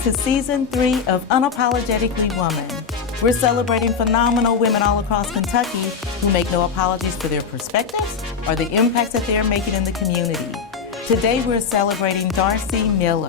to Season 3 of Unapologetically Woman. We're celebrating phenomenal women all across Kentucky who make no apologies for their perspectives or the impacts that they are making in the community. Today we're celebrating Darcy Miller.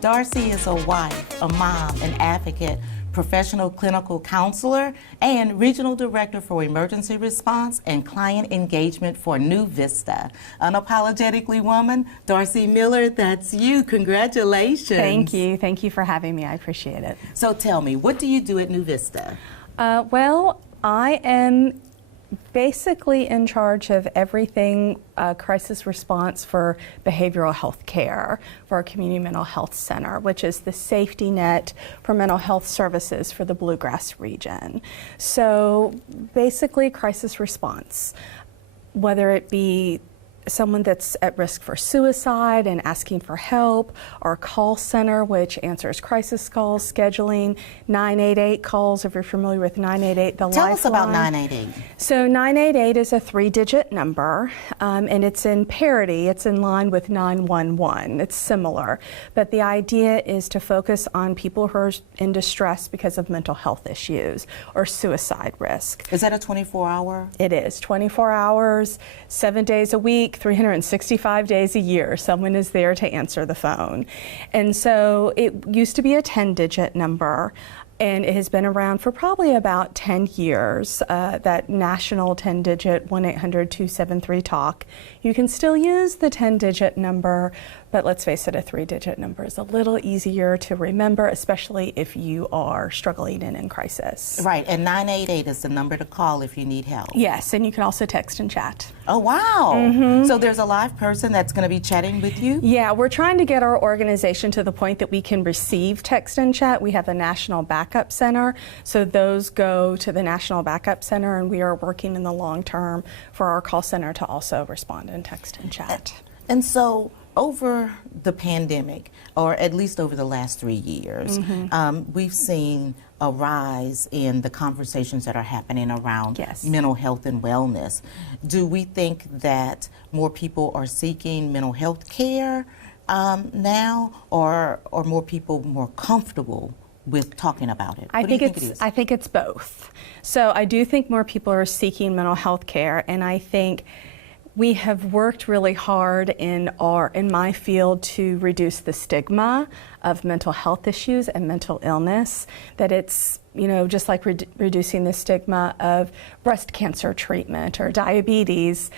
Darcy is a wife, a mom, an advocate, professional clinical counselor, and regional director for emergency response and client engagement for New Vista. Unapologetically Woman, Darcy Miller, that's you. Congratulations. Thank you. Thank you for having me. I appreciate it. So tell me, what do you do at New Vista? Well, I am basically in charge of everything crisis response for behavioral health care for our community mental health center, which is the safety net for mental health services for the Bluegrass region. So basically crisis response, whether it be someone that's at risk for suicide and asking for help, our call center, which answers crisis calls, scheduling, 988 calls, if you're familiar with 988, the lifeline. Tell us about 988. So 988 is a 3-digit number, and it's in parity. It's in line with 911. It's similar. But the idea is to focus on people who are in distress because of mental health issues or suicide risk. Is that a 24-hour? It is 24 hours, 7 days a week, 365 days a year. Someone is there to answer the phone. And so it used to be a 10-digit number, and it has been around for probably about 10 years, that national 10-digit 1-800-273-TALK. You can still use the 10-digit number, but let's face it, a 3-digit number is a little easier to remember, especially if you are struggling and in crisis. Right, and 988 is the number to call if you need help. Yes, and you can also text and chat. Oh, wow. Mm-hmm. So there's a live person that's going to be chatting with you? Yeah, we're trying to get our organization to the point that we can receive text and chat. We have a national backup center, so those go to the national backup center, and we are working in the long term for our call center to also respond in text and chat. And so over the pandemic, or at least over the last 3 years, we've seen a rise in the conversations that are happening around mental health and wellness. Do we think that more people are seeking mental health care now, or more people more comfortable with talking about it? I think it's both. So I do think more people are seeking mental health care, and I think we have worked really hard in my field to reduce the stigma of mental health issues and mental illness, that it's, you know, just like reducing the stigma of breast cancer treatment or diabetes.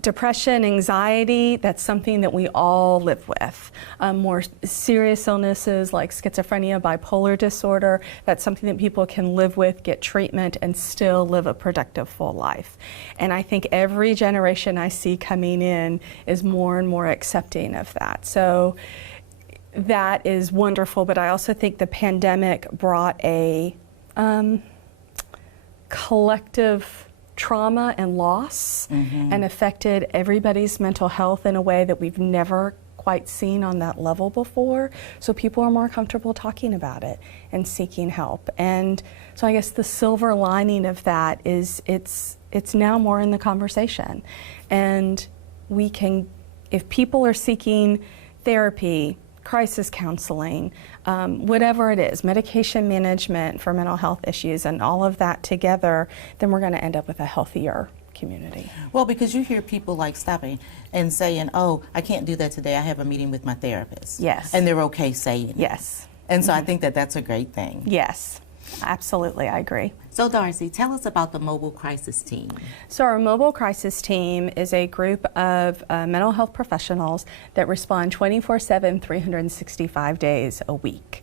Depression, anxiety, that's something that we all live with. More serious illnesses like schizophrenia, bipolar disorder, that's something that people can live with, get treatment, and still live a productive, full life. And I think every generation I see coming in is more and more accepting of that. So that is wonderful, but I also think the pandemic brought a collective trauma and loss and affected everybody's mental health in a way that we've never quite seen on that level before. So people are more comfortable talking about it and seeking help. And so I guess the silver lining of that is it's now more in the conversation. And we can, if people are seeking therapy, crisis counseling, whatever it is, medication management for mental health issues, and all of that together, then we're going to end up with a healthier community. Well, because you hear people like stopping and saying, oh, I can't do that today, I have a meeting with my therapist. Yes. And they're okay saying it. Yes. And so I think that that's a great thing. Yes. Absolutely, I agree. So Darcy, tell us about the Mobile Crisis Team. So our Mobile Crisis Team is a group of mental health professionals that respond 24/7, 365 days a week.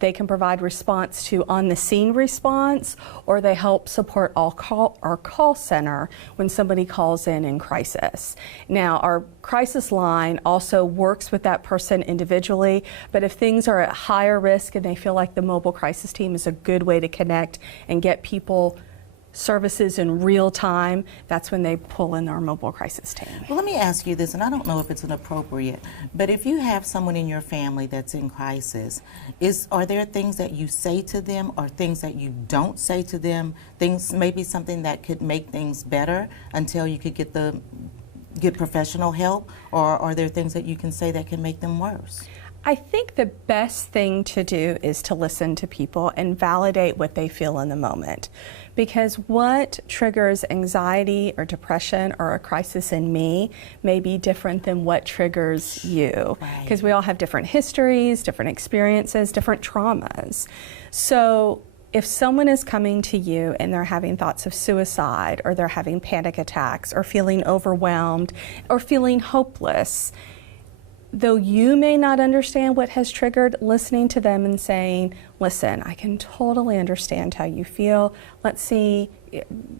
They can provide response to on-the-scene response, or they help support our call center when somebody calls in crisis. Now, our crisis line also works with that person individually, but if things are at higher risk and they feel like the Mobile Crisis Team is a good way to connect and get people services in real time, that's when they pull in our Mobile Crisis Team. Well, let me ask you this, and I don't know if it's inappropriate, but if you have someone in your family that's in crisis, are there things that you say to them or things that you don't say to them, maybe something that could make things better until you could get the get professional help, or are there things that you can say that can make them worse? I think the best thing to do is to listen to people and validate what they feel in the moment. Because what triggers anxiety or depression or a crisis in me may be different than what triggers you. Because we all have different histories, different experiences, different traumas. So if someone is coming to you and they're having thoughts of suicide, or they're having panic attacks, or feeling overwhelmed, or feeling hopeless, though you may not understand what has triggered, listening to them and saying, listen, I can totally understand how you feel. Let's see,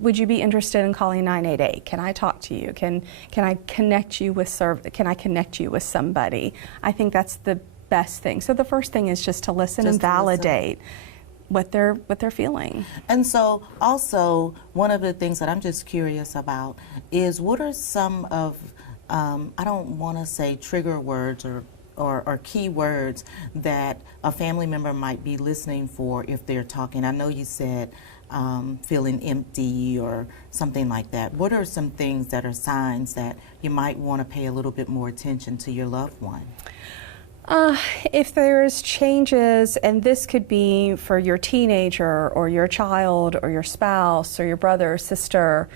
would you be interested in calling 988? Can I talk to you? Can I connect you with somebody? I think that's the best thing. So the first thing is just to listen and validate what they're feeling. And so also, one of the things that I'm just curious about is, what are some of I don't want to say trigger words or key words that a family member might be listening for if they're talking? I know you said feeling empty or something like that. What are some things that are signs that you might want to pay a little bit more attention to your loved one? If there's changes, and this could be for your teenager or your child or your spouse or your brother or sister,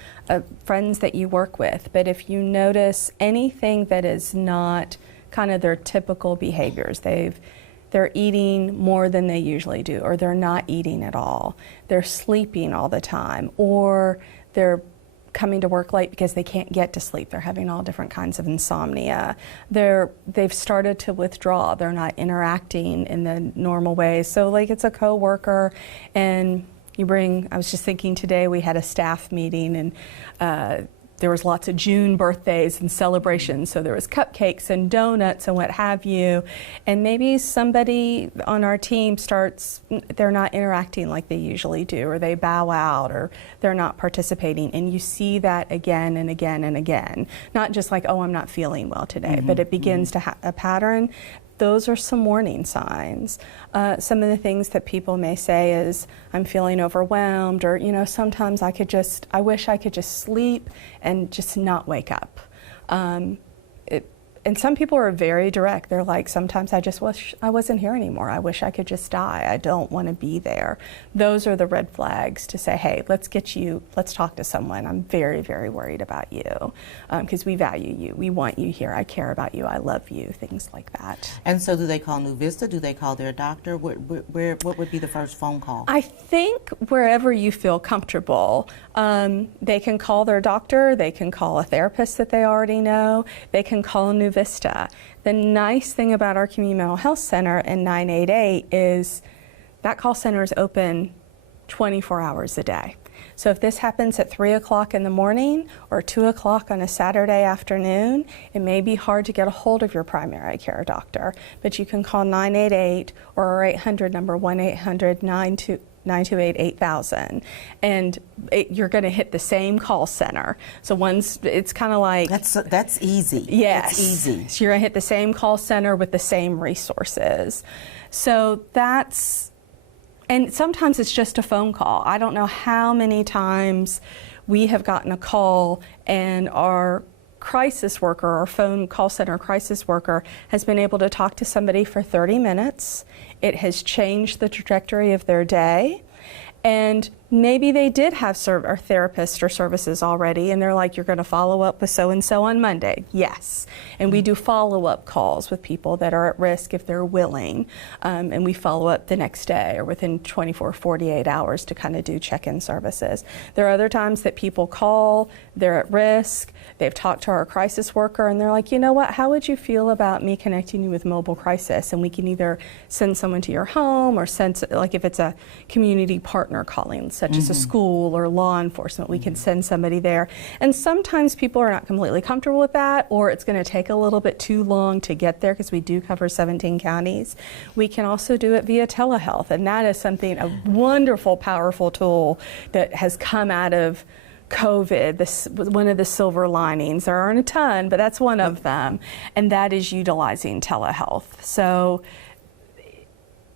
friends that you work with, but if you notice anything that is not kind of their typical behaviors, they're eating more than they usually do, or they're not eating at all, they're sleeping all the time, or they're coming to work late because they can't get to sleep. They're having all different kinds of insomnia. They've started to withdraw. They're not interacting in the normal ways. So like, it's a coworker, and I was just thinking today, we had a staff meeting, and there was lots of June birthdays and celebrations, so there was cupcakes and donuts and what have you, and maybe somebody on our team they're not interacting like they usually do, or they bow out, or they're not participating, and you see that again and again and again. Not just like, oh, I'm not feeling well today, but it begins to have a pattern. Those are some warning signs. Some of the things that people may say is, I'm feeling overwhelmed, or, sometimes I wish I could just sleep and just not wake up. And some people are very direct. They're like, sometimes I just wish I wasn't here anymore. I wish I could just die. I don't want to be there. Those are the red flags to say, hey, let's talk to someone. I'm very, very worried about you, because we value you. We want you here. I care about you. I love you, things like that. And so do they call New Vista? Do they call their doctor? What would be the first phone call? I think wherever you feel comfortable, they can call their doctor. They can call a therapist that they already know. They can call New Vista. The nice thing about our Community Mental Health Center and 988 is that call center is open 24 hours a day. So if this happens at 3 o'clock in the morning or 2 o'clock on a Saturday afternoon, it may be hard to get a hold of your primary care doctor, but you can call 988 or our 800 number, 1-800-928-8000, and you're going to hit the same call center. So it's kind of like that's easy. Yes, it's easy. So you're going to hit the same call center with the same resources. So and sometimes it's just a phone call. I don't know how many times we have gotten a call and our crisis worker, our phone call center crisis worker, has been able to talk to somebody for 30 minutes. It has changed the trajectory of their day. And maybe they did have a therapist or services already, and they're like, you're going to follow up with so-and-so on Monday. Yes. And we do follow-up calls with people that are at risk if they're willing. And we follow up the next day or within 24, 48 hours to kind of do check-in services. There are other times that people call, they're at risk, they've talked to our crisis worker, and they're like, you know what, how would you feel about me connecting you with mobile crisis? And we can either send someone to your home or like if it's a community partner calling, such as a school or law enforcement, we can send somebody there. And sometimes people are not completely comfortable with that, or it's going to take a little bit too long to get there because we do cover 17 counties. We can also do it via telehealth, and that is a wonderful, powerful tool that has come out of COVID, one of the silver linings. There aren't a ton, but that's one of them, and that is utilizing telehealth. So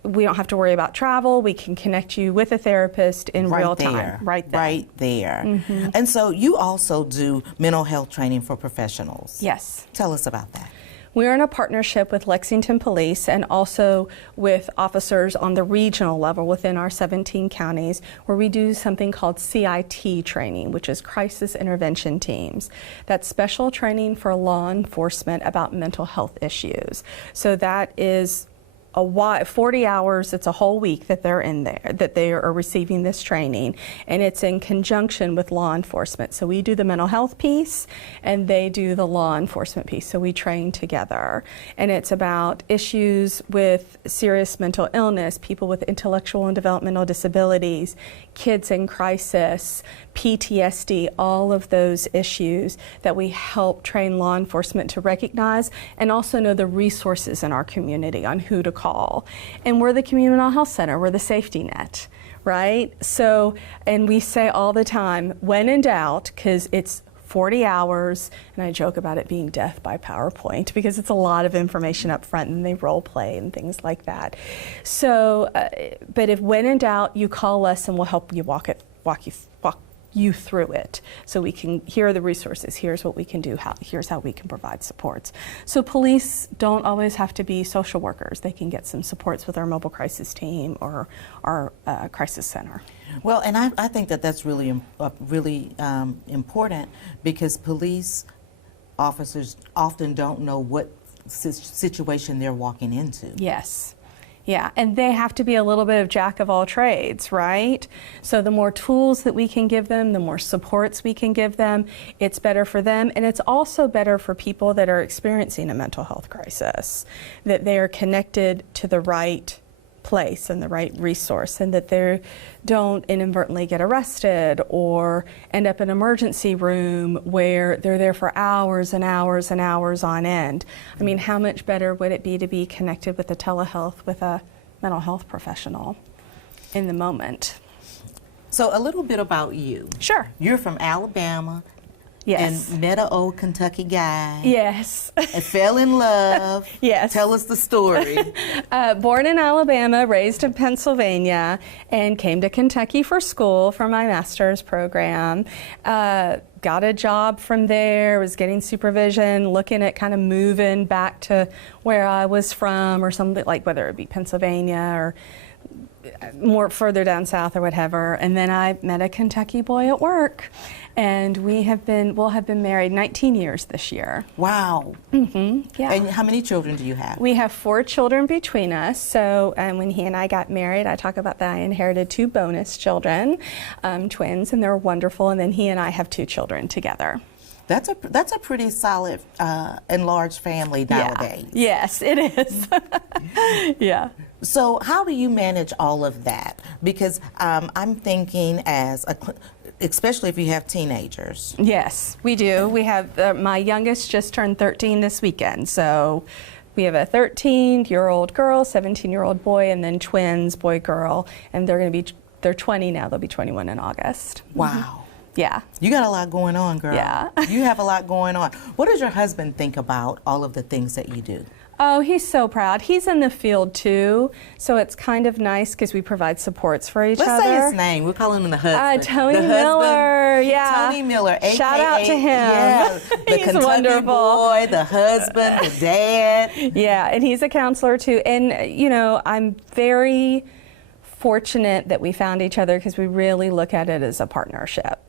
we don't have to worry about travel. We can connect you with a therapist in real time. Right there. Right there. And so you also do mental health training for professionals. Yes. Tell us about that. We're in a partnership with Lexington Police and also with officers on the regional level within our 17 counties, where we do something called CIT training, which is Crisis Intervention Teams. That's special training for law enforcement about mental health issues. So that is 40 hours, it's a whole week that they're in there, that they are receiving this training, and it's in conjunction with law enforcement. So we do the mental health piece and they do the law enforcement piece. So we train together, and it's about issues with serious mental illness, people with intellectual and developmental disabilities, kids in crisis, PTSD, all of those issues that we help train law enforcement to recognize and also know the resources in our community on who to call. And we're the community mental health center, we're the safety net, right? So, and we say all the time, when in doubt, because it's 40 hours, and I joke about it being death by PowerPoint because it's a lot of information up front and they role play and things like that. So, but if when in doubt, you call us and we'll help you walk you through it, so we can, here are the resources, here's what we can do, here's how we can provide supports. So police don't always have to be social workers. They can get some supports with our mobile crisis team or our crisis center. Well, and I think that that's really important, because police officers often don't know what situation they're walking into. Yes. Yeah, and they have to be a little bit of jack of all trades, right? So the more tools that we can give them, the more supports we can give them, it's better for them, and it's also better for people that are experiencing a mental health crisis, that they are connected to the right place and the right resource, and that they don't inadvertently get arrested or end up in an emergency room where they're there for hours and hours and hours on end. I mean, how much better would it be to be connected with a telehealth with a mental health professional in the moment? So a little bit about you. Sure. You're from Alabama. Yes. And met an old Kentucky guy. Yes. And fell in love. Yes. Tell us the story. Born in Alabama, raised in Pennsylvania, and came to Kentucky for school for my master's program. Got a job from there, was getting supervision, looking at kind of moving back to where I was from, or something like, whether it be Pennsylvania or more further down south or whatever. And then I met a Kentucky boy at work, and we'll have been married 19 years this year. Wow. Yeah. And how many children do you have? We have 4 children between us. So when he and I got married, I talk about that I inherited 2 bonus children, twins, and they're wonderful. And then he and I have 2 children together. That's a pretty solid enlarged family nowadays. Yeah. Yes, it is. Yeah. So how do you manage all of that? Because I'm thinking especially if you have teenagers. Yes, we do. We have, my youngest just turned 13 this weekend. So we have a 13-year-old girl, 17-year-old boy, and then twins, boy, girl. And they're 20 now. They'll be 21 in August. Wow. Yeah. You got a lot going on, girl. Yeah. You have a lot going on. What does your husband think about all of the things that you do? Oh, he's so proud. He's in the field too, so it's kind of nice because we provide supports for each other. Let's say his name. We're calling him the husband. Tony Miller. Yeah. Tony Miller, aka, shout out to him. Yeah, the He's Kentucky wonderful. boy, the husband, the dad. Yeah, and he's a counselor too. And you know, I'm very fortunate that we found each other because we really look at it as a partnership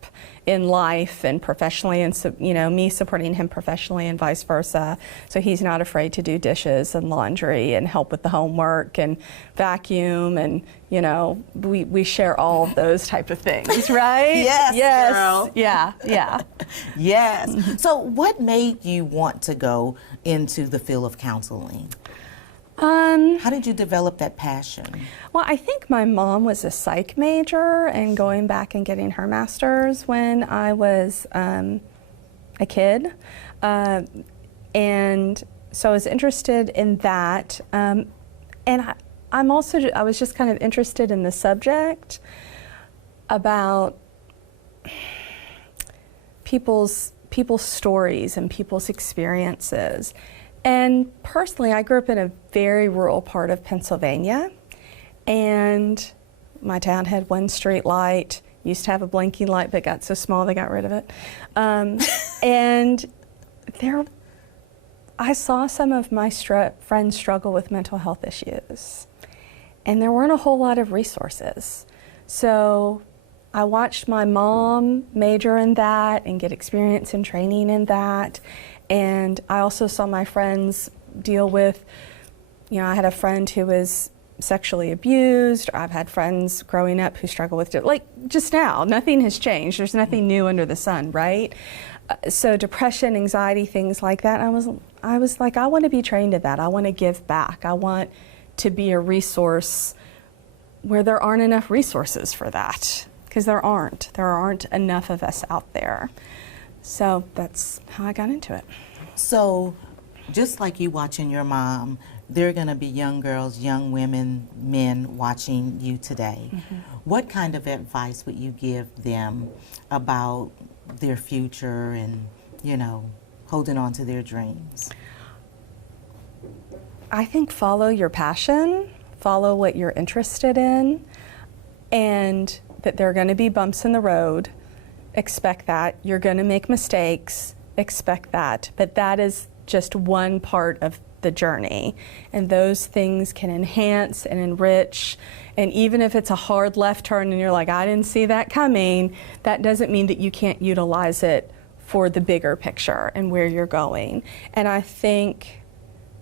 in life and professionally, and so, you know, me supporting him professionally and vice versa. So he's not afraid to do dishes and laundry and help with the homework and vacuum, and you know, we share all of those type of things, right? Yes, girl. Yeah, yeah. Yes. So what made you want to go into the field of counseling? How did you develop that passion? Well, I think my mom was a psych major and going back and getting her master's when I was a kid. And so I was interested in that. And I was just kind of interested in the subject about people's stories and people's experiences. And personally, I grew up in a very rural part of Pennsylvania, And my town had one street light. Used to have a blinking light, but got so small they got rid of it. And I saw some of my friends struggle with mental health issues, and there weren't a whole lot of resources. So I watched my mom major in that and get experience and training in that. And I also saw my friends deal with, I had a friend who was sexually abused. I've had friends growing up who struggle with it. Like just now, nothing has changed. There's nothing new under the sun, right? So depression, anxiety, things like that. I was like, I want to be trained in that. I want to give back. I want to be a resource where there aren't enough resources for that, because there aren't enough of us out there. So that's how I got into it. So just like you watching your mom, there are going to be young girls, young women, men watching you today. Mm-hmm. What kind of advice would you give them about their future and, holding on to their dreams? I think follow your passion, follow what you're interested in, and that there are going to be bumps in the road. Expect that. You're going to make mistakes. Expect that. But that is just one part of the journey, and those things can enhance and enrich. And even if it's a hard left turn and you're like, I didn't see that coming, that doesn't mean that you can't utilize it for the bigger picture and where you're going. And I think,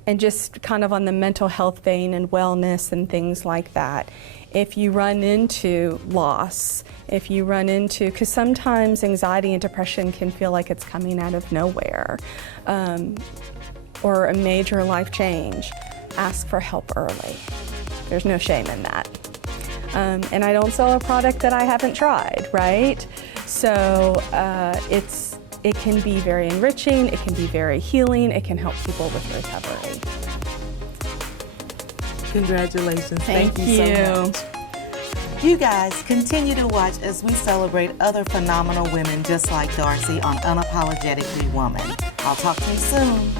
and just kind of on the mental health vein and wellness and things like that, if you run into loss, if you run into, because sometimes anxiety and depression can feel like it's coming out of nowhere, or a major life change, ask for help early. There's no shame in that. And I don't sell a product that I haven't tried, right? So it can be very enriching, it can be very healing, it can help people with recovery. Congratulations. Thank you so much. You guys continue to watch as we celebrate other phenomenal women just like Darcy on Unapologetically Woman. I'll talk to you soon.